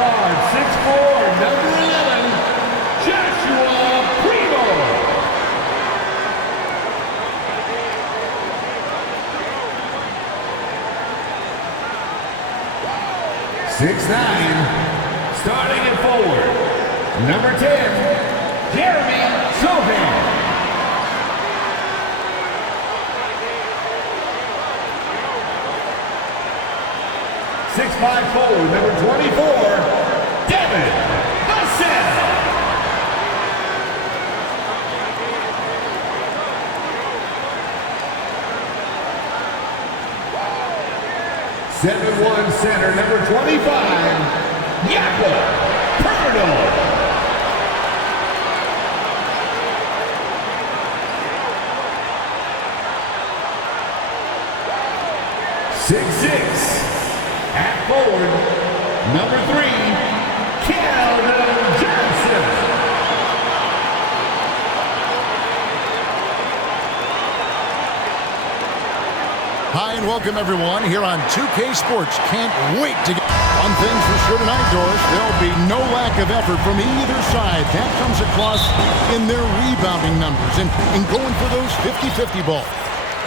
guard, 6'4", number 11, Joshua Primo. 6'9", starting at forward, number 10, Jeremy Sohan. 6'5" forward, number 24, Devin Vassell. 7'1" center, number 25, Jakob Pertl. 6'6", at forward, number 3, Keldon Johnson. Hi and welcome everyone here on 2K Sports. Can't wait to get one thing for sure tonight, Doris. There'll be no lack of effort from either side. That comes across in their rebounding numbers and going for those 50-50 balls.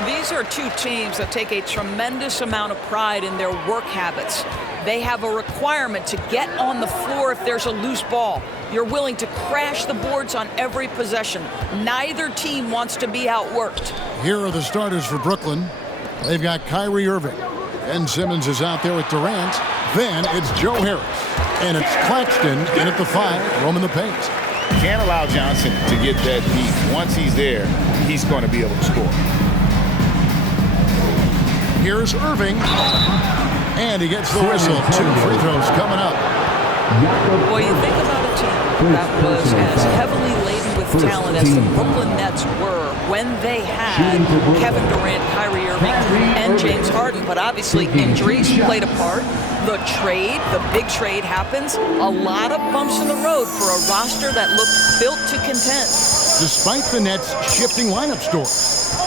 These are two teams that take a tremendous amount of pride in their work habits. They have a requirement to get on the floor if there's a loose ball. You're willing to crash the boards on every possession. Neither team wants to be outworked. Here are the starters for Brooklyn. They've got Kyrie Irving. Ben Simmons is out there with Durant. Then it's Joe Harris. And it's Claxton in at the 5, roaming the paint. Can't allow Johnson to get that deep. Once he's there, he's going to be able to score. Here's Irving. And he gets the whistle. 2 free throws coming up. Well, you think about a team that was as heavily laden with talent as the Brooklyn Nets were when they had Kevin Durant, Kyrie Irving, and James Harden. But obviously injuries played a part. The big trade happens. A lot of bumps in the road for a roster that looked built to contend. Despite the Nets shifting lineup story,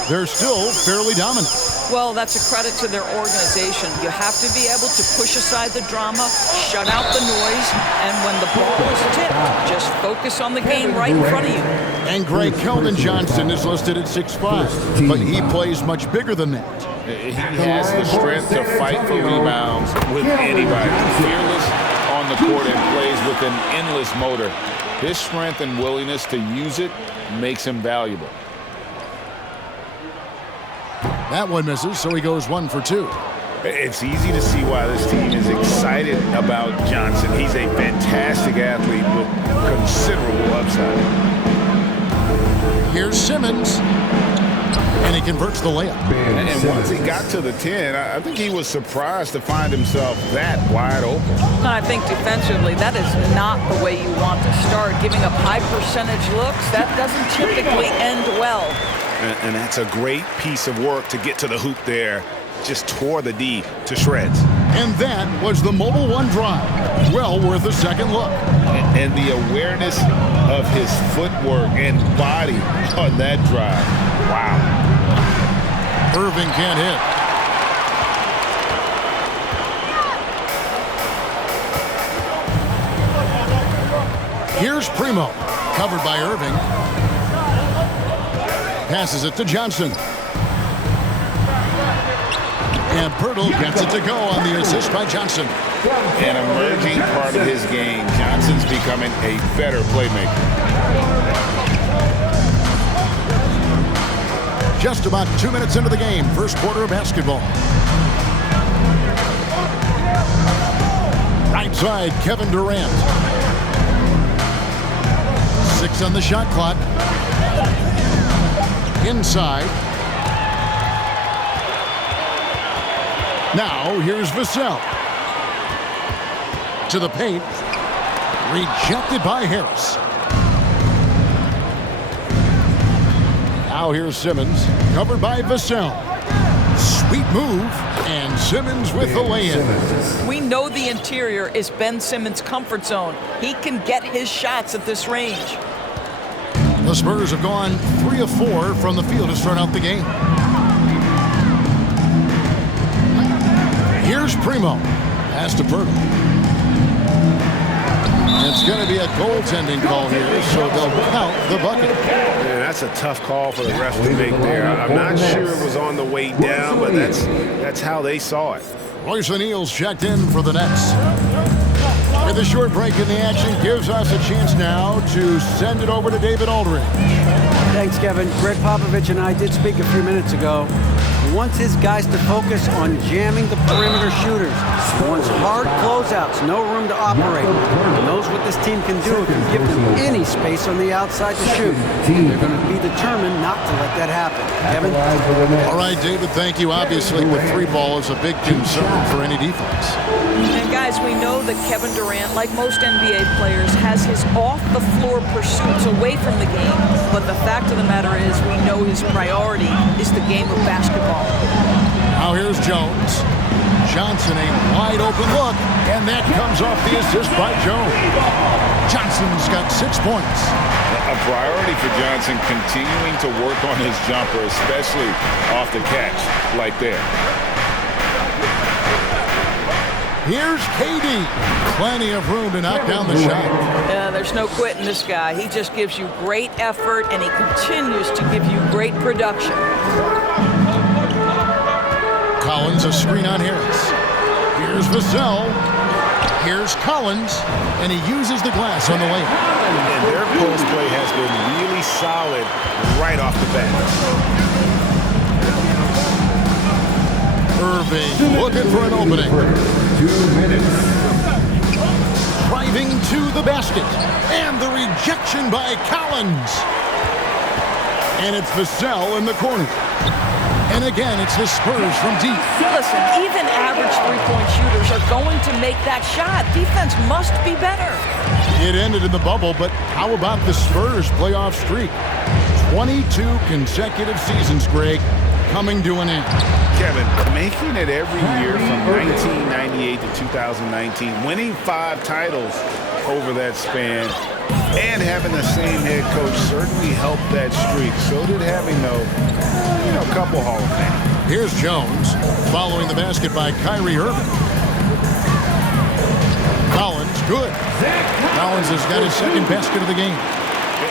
they're still fairly dominant. Well, that's a credit to their organization. You have to be able to push aside the drama, shut out the noise, and when the ball is tipped, just focus on the game right in front of you. And Greg Keldon Johnson is listed at 6'5", but he plays much bigger than that. He has the strength to fight for rebounds with anybody. Fearless on the court and plays with an endless motor. His strength and willingness to use it makes him valuable. That one misses, so he goes 1 for 2. It's easy to see why this team is excited about Johnson. He's a fantastic athlete with considerable upside. Here's Simmons, and he converts the layup. And once he got to the 10, I think he was surprised to find himself that wide open. I think defensively, that is not the way you want to start. Giving up high percentage looks, that doesn't typically end well. And that's a great piece of work to get to the hoop there. Just tore the D to shreds. And that was the Mobile One drive. Well worth a second look. And the awareness of his footwork and body on that drive. Wow. Irving can't hit. Here's Primo, covered by Irving. Passes it to Johnson. And Pertl gets it to go on the assist by Johnson. An emerging part of his game. Johnson's becoming a better playmaker. Just about 2 minutes into the game, first quarter of basketball. Right side, Kevin Durant. 6 on the shot clock. Inside. Now here's Vassell. To the paint. Rejected by Harris. Now here's Simmons. Covered by Vassell. Sweet move. And Simmons with the lay-in. We know the interior is Ben Simmons' comfort zone. He can get his shots at this range. The Spurs have gone 3 of 4 from the field to start out the game. Here's Primo. Pass to Pertl. It's going to be a goaltending call here, so they'll count the bucket. Man, that's a tough call for the ref to make there. I'm not sure it was on the way down, but that's how they saw it. Royce O'Neal's checked in for the Nets. With a short break in the action, gives us a chance now to send it over to David Aldridge. Thanks, Kevin. Greg Popovich and I did speak a few minutes ago. He wants his guys to focus on jamming the perimeter shooters. He wants hard closeouts, no room to operate. He knows what this team can do if you give them any space on the outside to shoot. They're going to be determined not to let that happen. Kevin? All right, David, thank you. Obviously, the three ball is a big concern for any defense. And guys, we know that Kevin Durant, like most NBA players, has his off-the-floor pursuits away from the game. But the fact of the matter is, we know his priority is the game of basketball. Now here's Jones. Johnson, a wide open look, and that comes off the assist by Jones. Johnson's got 6 points. A priority for Johnson, continuing to work on his jumper, especially off the catch like there. Here's KD. Plenty of room to knock down the shot. Yeah, there's no quitting this guy. He just gives you great effort, and he continues to give you great production. Collins, a screen on Harris. Here's Vassell. Here's Collins, and he uses the glass on the layup. And their post play has been really solid right off the bat. Irving looking for an opening. 2 minutes. Driving to the basket. And the rejection by Collins. And it's Vassell in the corner. And again, it's the Spurs from deep. Listen, even average three-point shooters are going to make that shot. Defense must be better. It ended in the bubble, but how about the Spurs playoff streak? 22 consecutive seasons, Greg, coming to an end. Kevin, making it every year from 1998 to 2019, winning 5 titles over that span, and having the same head coach certainly helped that streak. So did having, a couple Hall of Fame. Here's Jones, following the basket by Kyrie Irving. Collins, good. Collins has got his second basket of the game.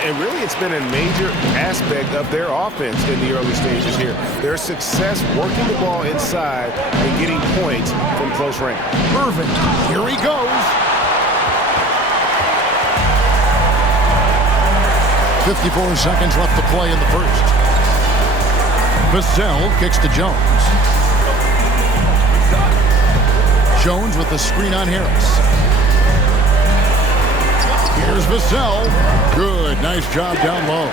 And really, it's been a major aspect of their offense in the early stages here. Their success working the ball inside and getting points from close range. Irving, here he goes. 54 seconds left to play in the first. Vassell kicks to Jones. Jones with the screen on Harris. Here's Vassell. Good, nice job down low.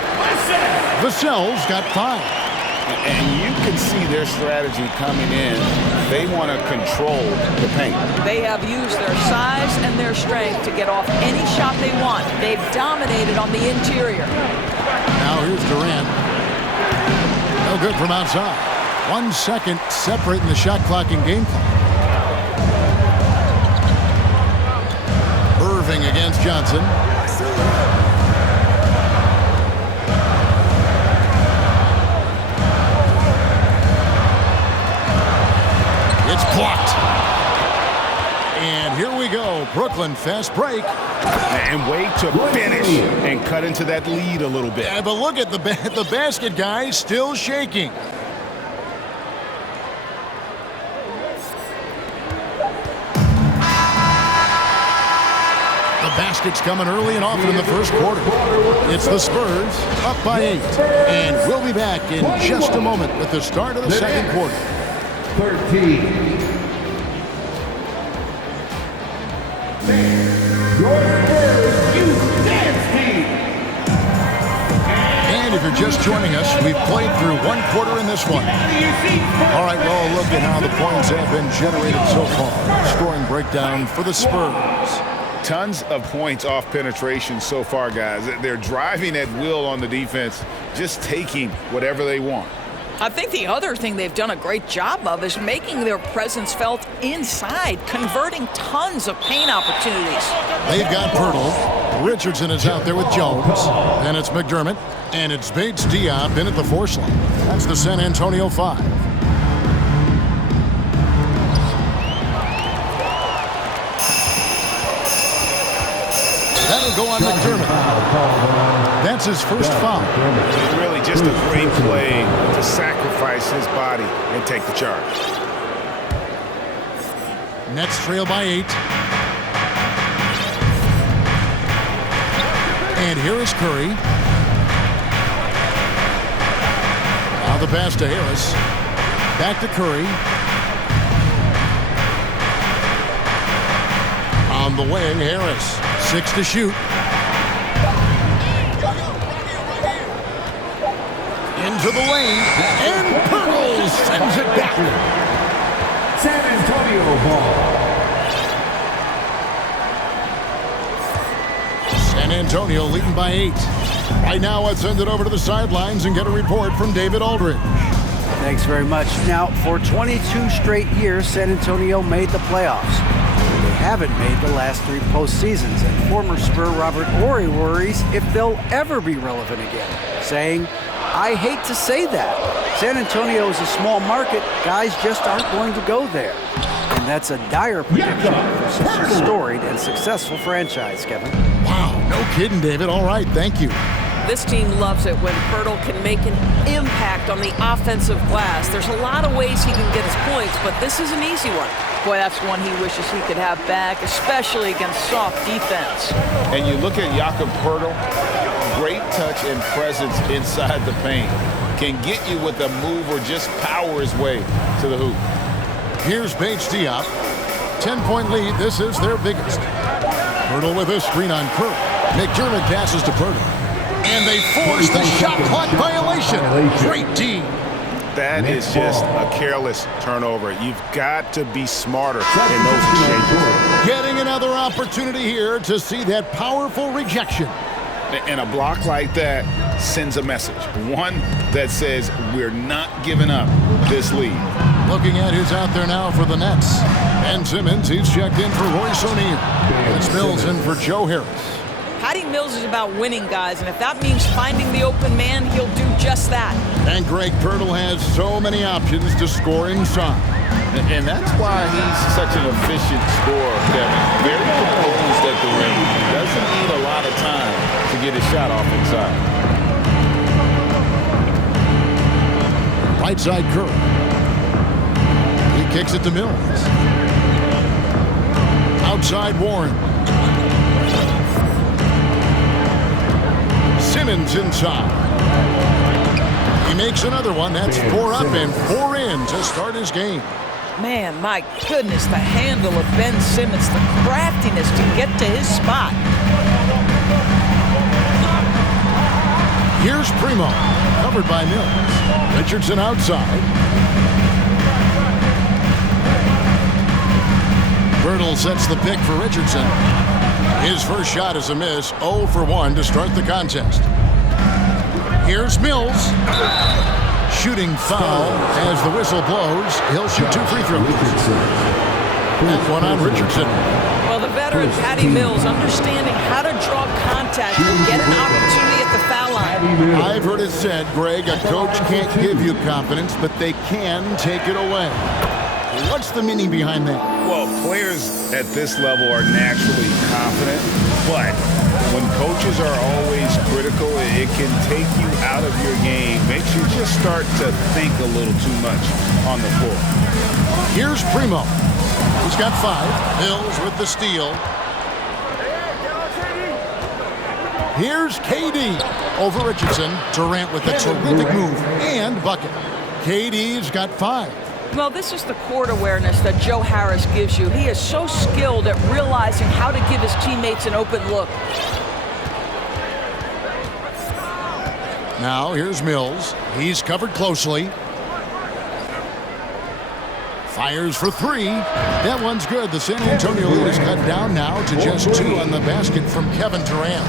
Vassell's got 5. And you can see their strategy coming in. They want to control the paint. They have used their size and their strength to get off any shot they want. They've dominated on the interior. Now here's Durant. No good from outside. 1 second separating the shot clock and game clock. Irving against Johnson. It's blocked. And here we go. Brooklyn fast break. And way to finish and cut into that lead a little bit. Yeah, but look at the basket guy still shaking. The basket's coming early and often in the first quarter. It's the Spurs up by 8. And we'll be back in just a moment with the start of the second quarter. 13. Your Spurs youth dance team. And if you're just joining us, we've played through 1 quarter in this one. All right, well, look at how the points have been generated so far. Scoring breakdown for the Spurs. Tons of points off penetration so far, guys. They're driving at will on the defense, just taking whatever they want. I think the other thing they've done a great job of is making their presence felt inside, converting tons of paint opportunities. They've got Pirtle. Richardson is out there with Jones. And it's McDermott. And it's Bates Diop in at the 4 slot. That's the San Antonio 5. will go on McDermott. That's his first foul. It's really just a great play to sacrifice his body and take the charge. Nets trail by 8. And here is Curry. Now the pass to Harris. Back to Curry. On the wing, Harris. 6 to shoot. Into the lane. And Pirtle sends it back. San Antonio ball. San Antonio leading by 8. Right now, let's send it over to the sidelines and get a report from David Aldridge. Thanks very much. Now, for 22 straight years, San Antonio made the playoffs. They haven't made the last 3 postseasons, and former Spur Robert Horry worries if they'll ever be relevant again, saying, "I hate to say that. San Antonio is a small market. Guys just aren't going to go there." And that's a dire prediction for such a storied and successful franchise, Kevin. Wow, no kidding, David. All right, thank you. This team loves it when Pirtle can make an impact on the offensive glass. There's a lot of ways he can get his points, but this is an easy one. Boy, that's one he wishes he could have back, especially against soft defense. And you look at Jakob Pirtle, great touch and presence inside the paint. Can get you with a move or just power his way to the hoop. Here's Paige Diop. 10-point lead. This is their biggest. Pirtle with a screen on Curry. McDermott passes to Pirtle. And they force the shot clock violation. Great D. That is just a careless turnover. You've got to be smarter in those exchanges. Getting another opportunity here to see that powerful rejection. And a block like that sends a message. One that says we're not giving up this lead. Looking at who's out there now for the Nets. Ben Simmons, he's checked in for Royce O'Neal. It's Mills in for Joe Harris. Patty Mills is about winning, guys, and if that means finding the open man, he'll do just that. And Greg Pirtle has so many options to score inside. And that's why he's such an efficient scorer, Kevin. Very composed at the rim. Doesn't need a lot of time to get his shot off inside. Right side Curry. He kicks it to Mills. Outside Warren. Simmons inside. He makes another one. That's 4 up and 4 in to start his game. Man, my goodness, the handle of Ben Simmons, the craftiness to get to his spot. Here's Primo, covered by Mills. Richardson outside. Pirtle sets the pick for Richardson. His first shot is a miss, 0 for 1 to start the contest. Here's Mills. Shooting foul as the whistle blows. He'll shoot 2 free throws. That one on Richardson. Well, the veteran Patty Mills understanding how to draw contact and get an opportunity at the foul line. I've heard it said, Greg, a coach can't give you confidence, but they can take it away. What's the meaning behind that? Well, players at this level are naturally confident, but when coaches are always critical, it can take you out of your game. Makes you just start to think a little too much on the floor. Here's Primo. He's got 5. Mills with the steal. Here's KD over Richardson. Durant with a terrific move and bucket. KD's got 5. Well, this is the court awareness that Joe Harris gives you. He is so skilled at realizing how to give his teammates an open look. Now, here's Mills. He's covered closely. Fires for 3. That one's good. The San Antonio lead is cut down now to just 2 on the basket from Kevin Durant.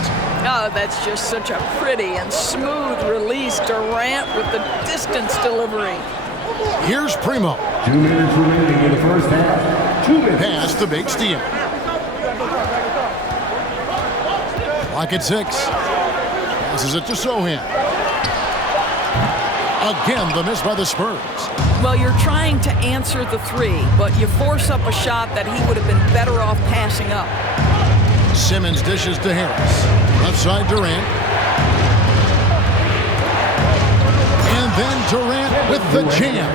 Oh, that's just such a pretty and smooth release. Durant with the distance delivery. Here's Primo. 2 minutes remaining in the first half. 2 minutes. Pass to Bates Diop. Clock at 6. Passes it to Sohan. Again, the miss by the Spurs. Well, you're trying to answer the 3, but you force up a shot that he would have been better off passing up. Simmons dishes to Harris. Left side Durant. And then Durant with the jam.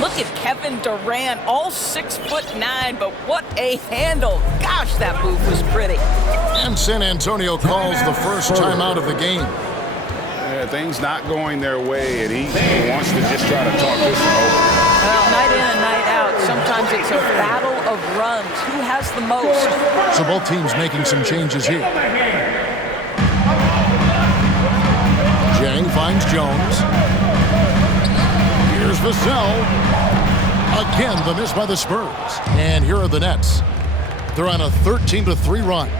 Look at Kevin Durant, all 6'9", but what a handle. Gosh, that move was pretty. And San Antonio calls the first timeout of the game. Yeah, things not going their way, and he wants to just try to talk this one over. Well, night in and night out, sometimes it's a battle of runs. Who has the most? So both teams making some changes here. Jang finds Jones. Here's Vassell. Again, the miss by the Spurs. And here are the Nets. They're on a 13-3 run.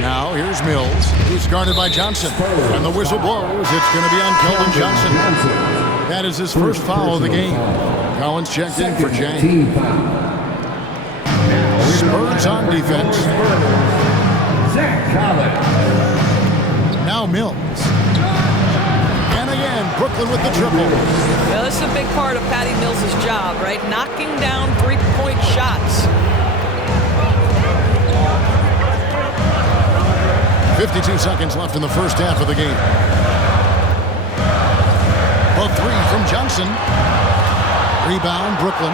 Now, here's Mills. He's guarded by Johnson. And the whistle blows. It's going to be on Keldon Johnson. That is his first foul of the game. Collins checked in for Jang. Spurs on defense. Now Mills. And again, Brooklyn with the triple. Well, this is a big part of Patty Mills' job, right? Knocking down three-point shots. 52 seconds left in the first half of the game. A three from Johnson. Rebound, Brooklyn.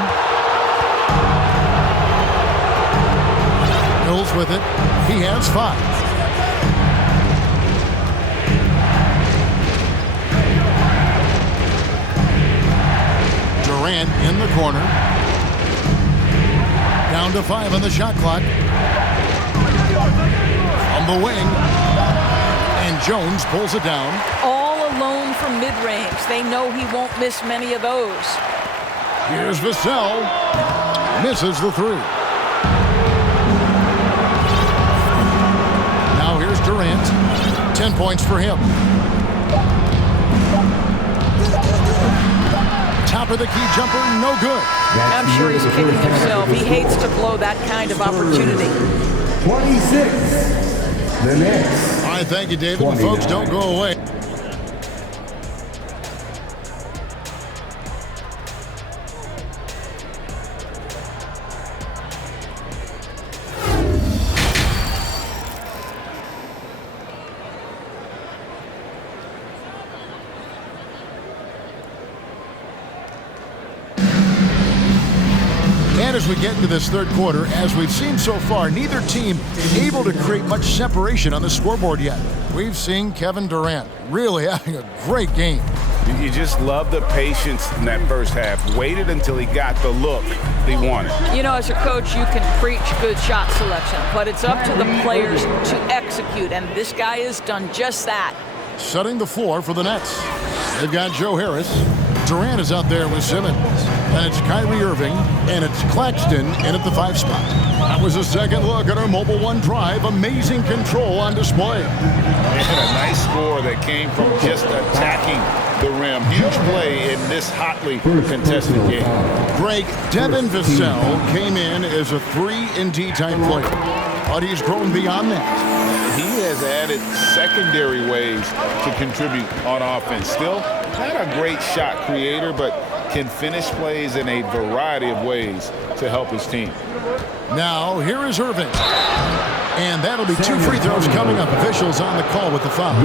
Mills with it. He has 5. Durant in the corner. Down to 5 on the shot clock. From the wing. And Jones pulls it down. All alone from mid-range. They know he won't miss many of those. Here's Vassell. Misses the 3. Now here's Durant. 10 points for him. Top of the key jumper, no good. I'm sure he's kicking himself. He hates to blow that kind of opportunity. 26. The Nets. All right, thank you, David. And folks, don't go away. And as we get into this third quarter, as we've seen so far, neither team able to create much separation on the scoreboard yet. We've seen Kevin Durant really having a great game. You just love the patience in that first half. Waited until he got the look he wanted. You know, as a coach, you can preach good shot selection, but it's up to the players to execute, and this guy has done just that. Setting the floor for the Nets. They've got Joe Harris. Durant is out there with Simmons. And it's Kyrie Irving, and it's Claxton in at the 5 spot. That was a second look at our Mobile One drive. Amazing control on display. And a nice score that came from just attacking the rim. Huge play in this hotly contested game. Greg, Devin Vassell came in as a 3-and-D type player, but he's grown beyond that. He has added secondary ways to contribute on offense. Still not a great shot creator, but can finish plays in a variety of ways to help his team. Now, here is Irving. And that'll be 2 free throws coming up. Officials on the call with the foul. You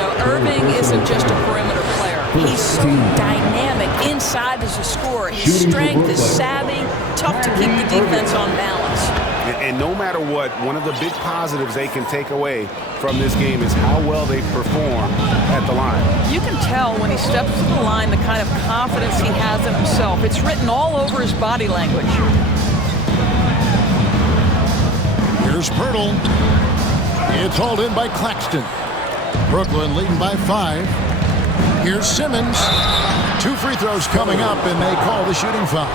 know, Irving isn't just a perimeter player. He's so dynamic inside as a scorer. His strength is savvy, tough to keep the defense on balance. And no matter what, one of the big positives they can take away from this game is how well they perform at the line. You can tell when he steps to the line the kind of confidence he has in himself. It's written all over his body language. Here's Pirtle. It's hauled in by Claxton. Brooklyn leading by 5. Here's Simmons. 2 free throws coming up, and they call the shooting foul.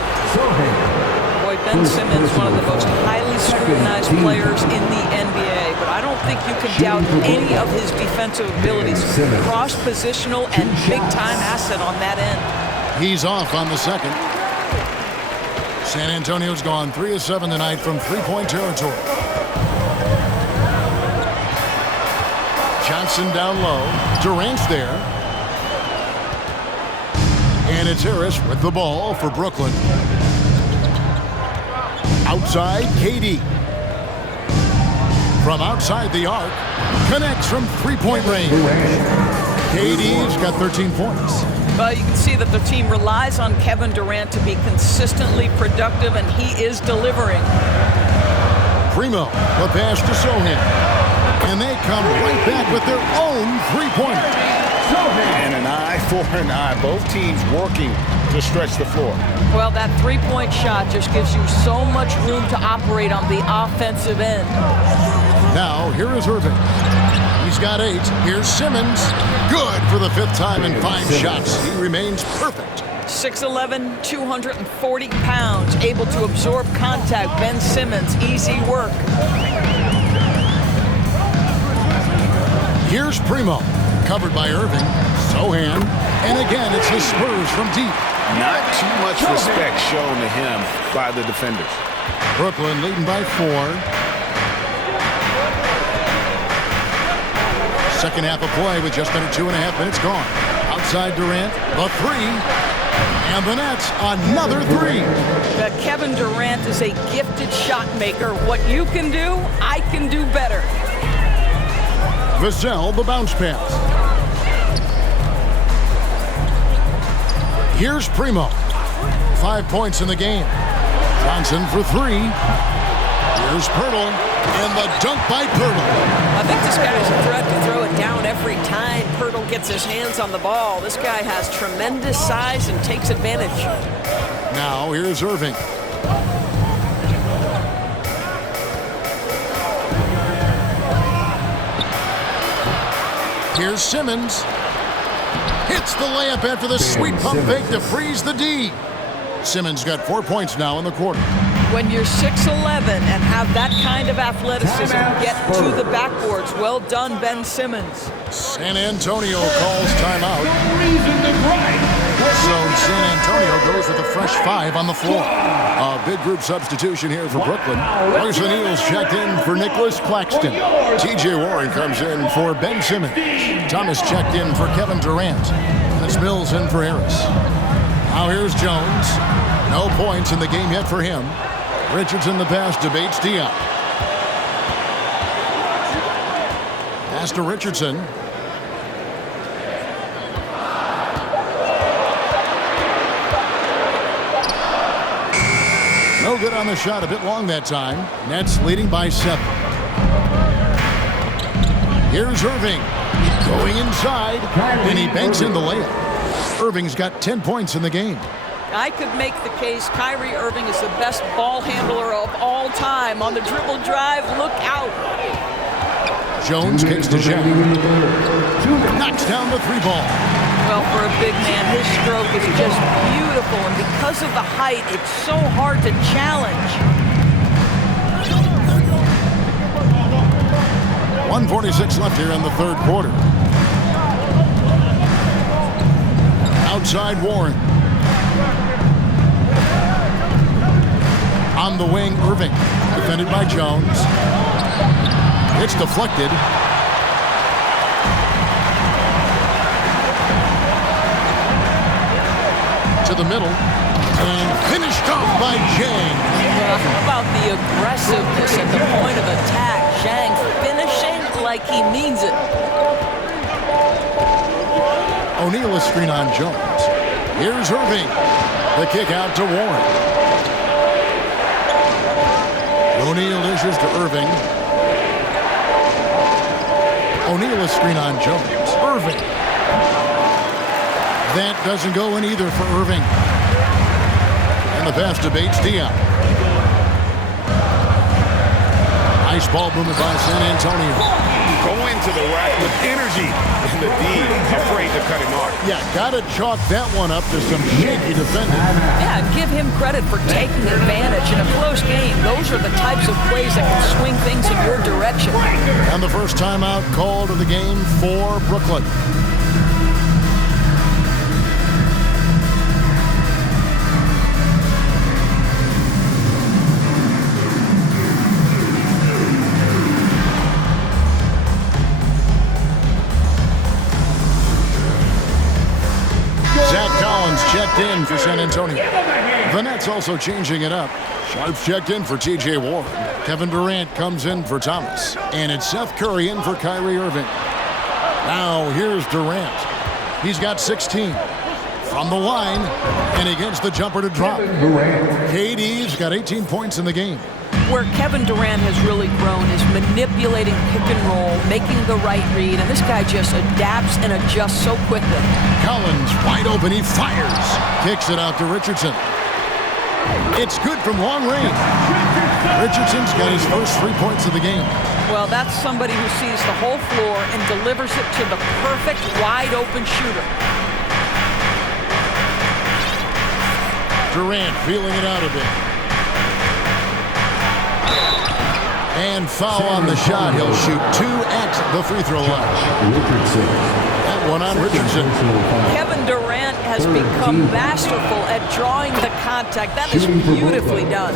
Boy, Ben Simmons, one of the most highly scrutinized players in the NBA, but I don't think you can doubt any of his defensive abilities. Cross-positional and big-time asset on that end. He's off on the second. San Antonio's gone 3 of 7 tonight from three-point territory. Johnson down low. Durant's there. And it's Harris with the ball for Brooklyn. Outside, KD. From outside the arc, connects from three-point range. KD's got 13 points. Well, you can see that the team relies on Kevin Durant to be consistently productive, and he is delivering. Primo, the pass to Sohan. And they come right back with their own three-pointer. And an eye for an eye. Both teams working to stretch the floor. Well, that three-point shot just gives you so much room to operate on the offensive end. Now, here is Irving. He's got 8. Here's Simmons. Good for the 5th time in 5 shots. He remains perfect. 6'11", 240 pounds, able to absorb contact. Ben Simmons, easy work. Here's Primo, covered by Irving. Sohan, and again, it's the Spurs from deep. Not too much respect shown to him by the defenders. Brooklyn leading by 4. Second half of play with just under 2.5 minutes gone. Outside Durant, the 3. And the Nets, another 3. Kevin Durant is a gifted shot maker. What you can do, I can do better. Vassell, the bounce pass. Here's Primo. 5 points in the game. Johnson for 3. Here's Pirtle, and the dunk by Pirtle. I think this guy is a threat to throw it down every time Pirtle gets his hands on the ball. This guy has tremendous size and takes advantage. Now here's Irving. Here's Simmons. Hits the layup after the sweet pump fake to freeze the D. Simmons got 4 points now in the quarter. When you're 6'11" and have that kind of athleticism, get to the backboards. Well done, Ben Simmons. San Antonio calls timeout. So San Antonio goes with a fresh 5 on the floor. A big group substitution here for Brooklyn. Royce O'Neal's checked in for Nicholas Claxton. TJ Warren comes in for Ben Simmons. Thomas checked in for Kevin Durant. And it's Mills in for Harris. Now here's Jones. No points in the game yet for him. Richardson the pass to Bates Diop. Pass to Richardson. No good on the shot, a bit long that time. Nets leading by 7. Here's Irving. Going inside, and he banks in the layup. Irving's got 10 points in the game. I could make the case Kyrie Irving is the best ball handler of all time. On the dribble drive, look out. Jones kicks to Shaq. Knocks down the 3 ball. Well, for a big man, his stroke is just beautiful. And because of the height, it's so hard to challenge. 1:46 left here in the 3rd quarter. Outside Warren. On the wing, Irving. Defended by Jones. It's deflected. To the middle. And finished off by Zhang. How about the aggressiveness at the point of attack? Zhang finishing like he means it. O'Neal a screen on Jones. Here's Irving. The kick out to Warren. O'Neal dishes to Irving. O'Neal a screen on Jones. Irving. That doesn't go in either for Irving. And the pass to Bates Diop. Nice ball movement by San Antonio. Go into the rack with energy, and the D afraid to cut him off. Yeah, gotta chalk that one up to some shaky defending. Yeah, give him credit for taking advantage in a close game. Those are the types of plays that can swing things in your direction. And the first timeout called of the game for Brooklyn. checked in for San Antonio. The Nets also changing it up. Sharp's checked in for T.J. Warren. Kevin Durant comes in for Thomas. And it's Seth Curry in for Kyrie Irving. Now here's Durant. He's got 16. From the line, and he gets the jumper to drop. KD's got 18 points in the game. Where Kevin Durant has really grown is manipulating pick and roll, making the right read, and this guy just adapts and adjusts so quickly. Collins wide open, he fires. Kicks it out to Richardson. It's good from long range. Richardson's got his first 3 points of the game. Well, that's somebody who sees the whole floor and delivers it to the perfect wide open shooter. Durant feeling it out a bit. And foul on the shot. He'll shoot 2 at the free throw line. That one on Richardson. Kevin Durant has become masterful at drawing the contact. That is beautifully done.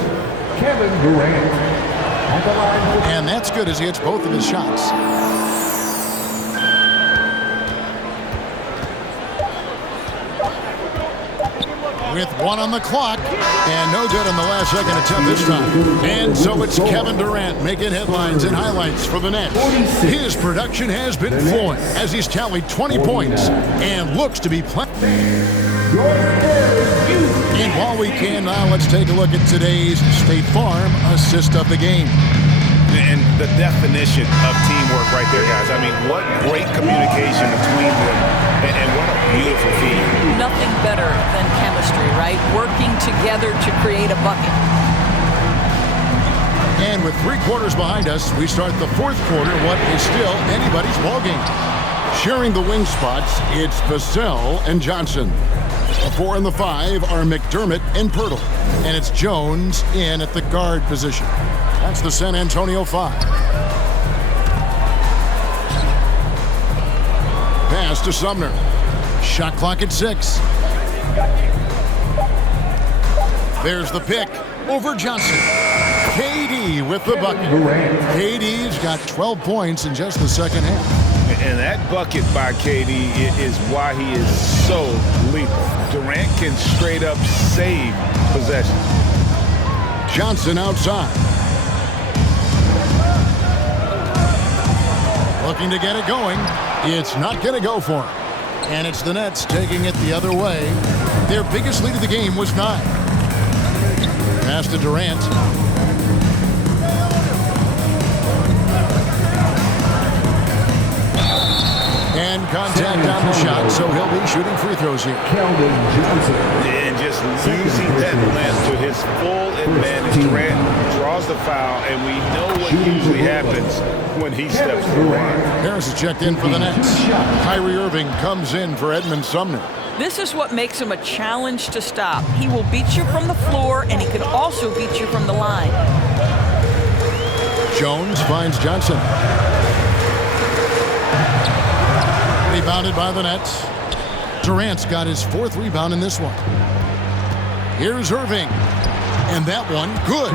Kevin Durant at the line. And that's good as he hits both of his shots. With 1 on the clock, and no good on the last second attempt this time. And so it's Kevin Durant making headlines and highlights for the Nets. His production has been flowing as he's tallied 20 points and looks to be playing. And while we can, now let's take a look at today's State Farm assist of the game. And the definition of teamwork right there, guys. I mean, what great communication between them, and what a beautiful feed. Nothing better than chemistry, right? Working together to create a bucket. And with 3 quarters behind us, we start the 4th quarter, what is still anybody's ballgame. Sharing the wing spots, it's Vassell and Johnson. The 4 and the 5 are McDermott and Pirtle. And it's Jones in at the guard position. That's the San Antonio 5. Pass to Sumner. Shot clock at 6. There's the pick over Johnson. KD with the bucket. KD's got 12 points in just the second half. And that bucket by KD is why he is so lethal. Durant can straight up save possession. Johnson outside. Looking to get it going. It's not going to go for him. And it's the Nets taking it the other way. Their biggest lead of the game was 9. Pass to Durant. And contact on the shot, so he'll be shooting free throws here. And just using that length to his full advantage. Durant draws the foul, and we know what usually happens when he steps to the line. Harris is checked in for the Nets. Kyrie Irving comes in for Edmund Sumner. This is what makes him a challenge to stop. He will beat you from the floor, and he can also beat you from the line. Jones finds Johnson. Rebounded by the Nets. Durant's got his 4th rebound in this one. Here's Irving. And that one, good.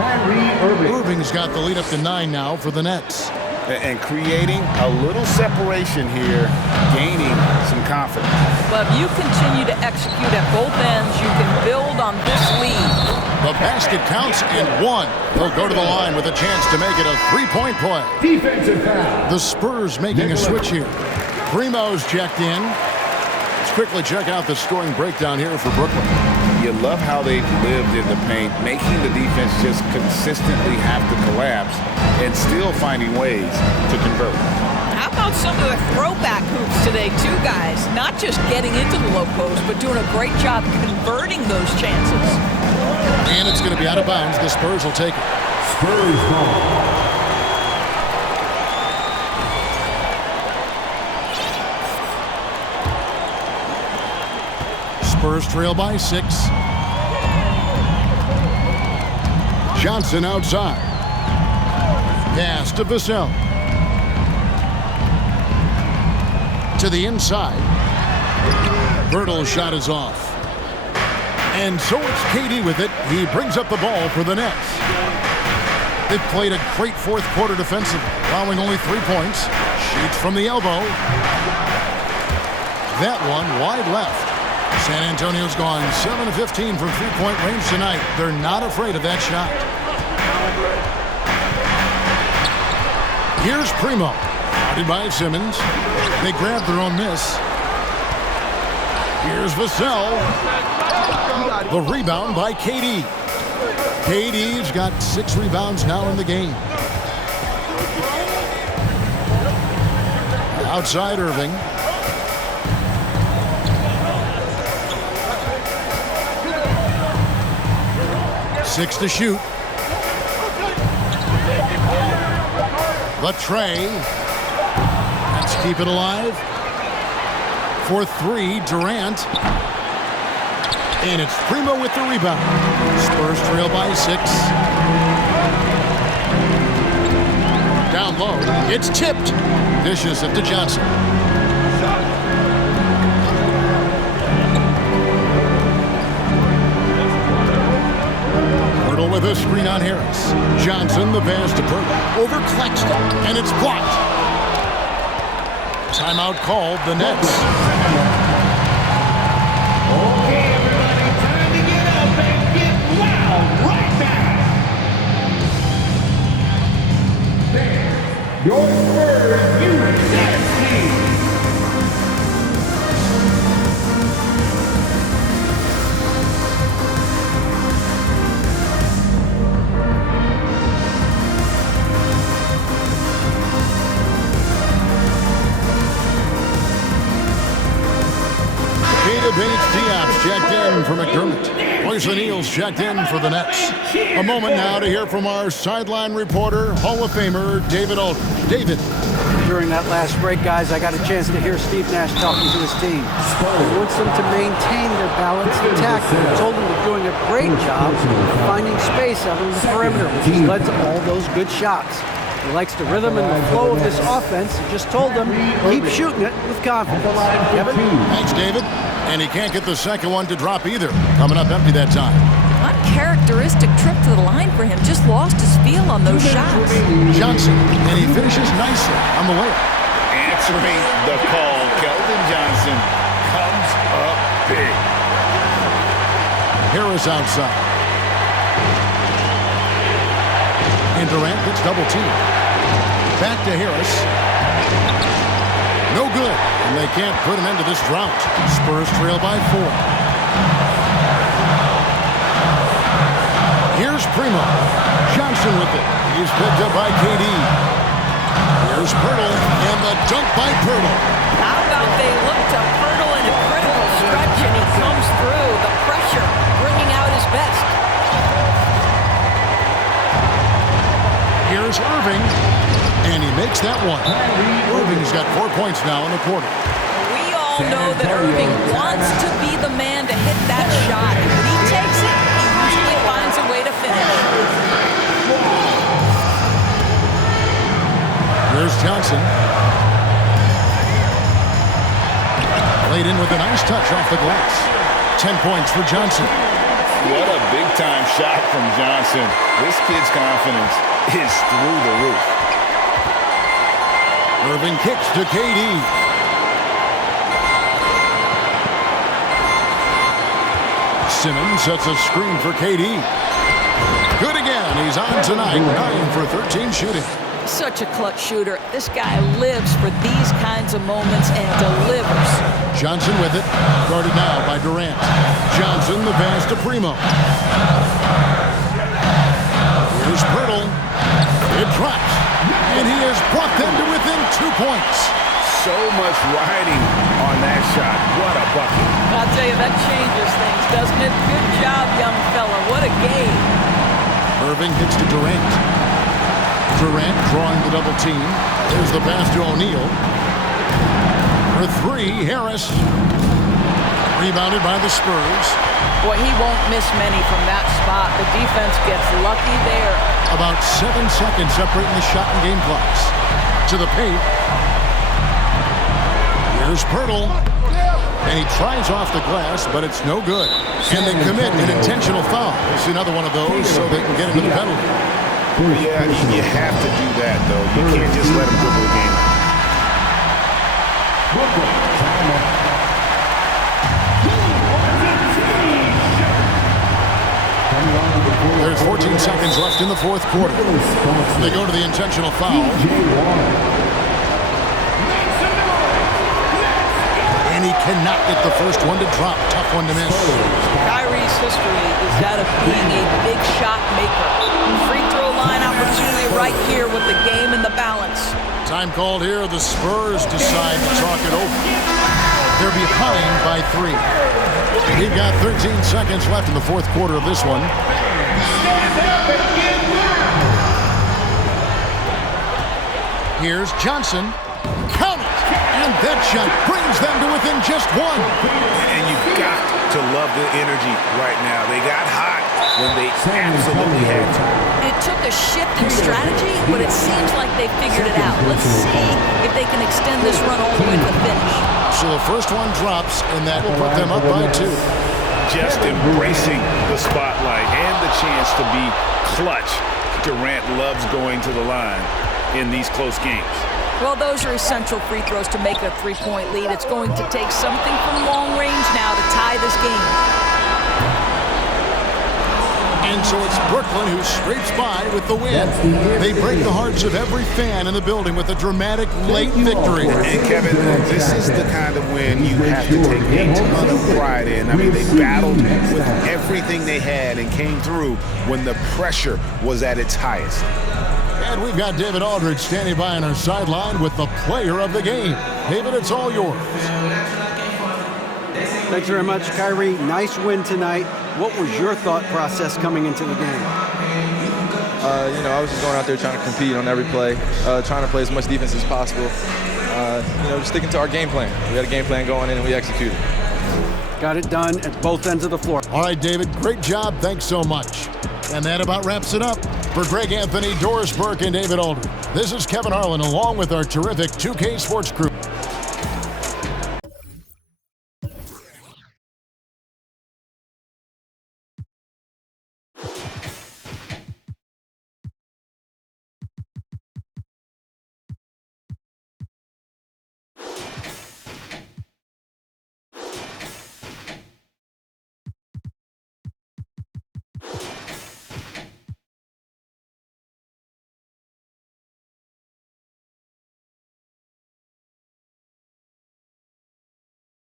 Irving's got the lead up to 9 now for the Nets. And creating a little separation here, gaining some confidence. But if you continue to execute at both ends, you can build on this lead. The basket counts and 1. He'll go to the line with a chance to make it a 3-point play. Defensive foul. The Spurs making a switch here. Primo's checked in. Let's quickly check out the scoring breakdown here for Brooklyn. You love how they've lived in the paint, making the defense just consistently have to collapse and still finding ways to convert. How about some of the throwback hoops today, too, guys? Not just getting into the low post, but doing a great job converting those chances. And it's going to be out of bounds. The Spurs will take it. Spurs ball. Spurs trail by 6. Johnson outside. Pass to Vassell. To the inside. Pirtle's shot is off. And so it's KD with it. He brings up the ball for the Nets. They've played a great 4th quarter defensively, allowing only 3 points. Shoots from the elbow. That one wide left. San Antonio's gone 7 of 15 from three-point range tonight. They're not afraid of that shot. Here's Primo. Guarded by Simmons. They grab their own miss. Here's Vassell. The rebound by KD. KD's got 6 rebounds now in the game. Outside Irving. Six to shoot. Latrey. Let's keep it alive. For 3, Durant. And it's Primo with the rebound. Spurs trail by 6. Down low. It's tipped. Dishes it to Johnson. Pirtle with a screen on Harris. Johnson, the pass to Pirtle. Over Claxton. And it's blocked. Timeout called, the Nets. Okay, everybody, time to get up and get loud right now. There's your Spurs USA team. Diaz checked in for McDermott. Royce O'Neal's checked in for the Nets. A moment now to hear from our sideline reporter, Hall of Famer David Aldridge. David. During that last break, guys, I got a chance to hear Steve Nash talking to his team. He wants them to maintain their balanced attack. He told them they're doing a great job of finding space out on the perimeter, which has led to all those good shots. He likes the rhythm and the flow of this offense. He just told them, keep shooting it with confidence. Kevin? Thanks, David. And he can't get the second one to drop either. Coming up empty that time. Uncharacteristic trip to the line for him. Just lost his feel on those shots. Johnson, and he finishes nicely on the layup. Answering the call, Keldon Johnson comes up big. Harris outside. And Durant gets double teamed. Back to Harris. No good. And they can't put an end to this drought. Spurs trail by 4. Here's Primo. Johnson with it. He's picked up by KD. Here's Pirtle. And the dunk by Pirtle. How about they look to Pirtle in a critical stretch and he comes through. The pressure bringing out his best. Here's Irving. And he makes that one. Irving's got 4 points now in the quarter. We all know that Irving wants to be the man to hit that shot. When he takes it, he usually finds a way to finish. There's Johnson. Laid in with a nice touch off the glass. 10 points for Johnson. What a big-time shot from Johnson. This kid's confidence is through the roof. Irving kicks to KD. Simmons sets a screen for KD. Good again. He's on tonight. 9 for 13 shooting. Such a clutch shooter. This guy lives for these kinds of moments and delivers. Johnson with it. Guarded now by Durant. Johnson the pass to Primo. Here's Pirtle. It drops. And he has brought them to within 2 points. So much riding on that shot. What a bucket. I'll tell you, that changes things, doesn't it? Good job, young fella. What a game. Irving hits to Durant. Durant drawing the double team. There's the pass to O'Neal. For 3, Harris. Rebounded by the Spurs. Boy, he won't miss many from that spot. The defense gets lucky there. About 7 seconds separating the shot and game clocks. To the paint. Here's Pirtle. And he tries off the glass, but it's no good. And they commit an intentional foul. It's another one of those so they can get into the penalty. Yeah, you have to do that, though. You can't just let him dribble the game. 13 seconds left in the fourth quarter. They go to the intentional foul. And he cannot get the first one to drop. Tough one to miss. Kyrie's history is that of being a big shot maker. Free throw line opportunity right here with the game in the balance. Time called here. The Spurs decide to talk it over. They're behind by 3. We've got 13 seconds left in the fourth quarter of this one. Here's Johnson. Count it! And that shot brings them to within just 1. And you've got to love the energy right now. They got hot when they absolutely had to. It took a shift in strategy, but it seems like they figured it out. Let's see if they can extend this run all the way to the finish. So the first one drops, and that will put them up by 2. Just embracing the spotlight and the chance to be clutch. Durant loves going to the line in these close games. Well, those are essential free throws to make a 3-point lead. It's going to take something from long range now to tie this game. And so it's Brooklyn who scrapes by with the win. They break the hearts of every fan in the building with a dramatic late victory. And Kevin, this is the kind of win you have to take a ton of pride in. I mean, they battled with everything they had and came through when the pressure was at its highest. And we've got David Aldridge standing by on our sideline with the player of the game. David, it's all yours. Thanks very much, Kyrie. Nice win tonight. What was your thought process coming into the game? I was just going out there trying to compete on every play, trying to play as much defense as possible. Just sticking to our game plan. We had a game plan going in and we executed. Got it done at both ends of the floor. All right, David, great job. Thanks so much. And that about wraps it up. For Greg Anthony, Doris Burke, and David Aldridge, this is Kevin Harlan along with our terrific 2K Sports crew.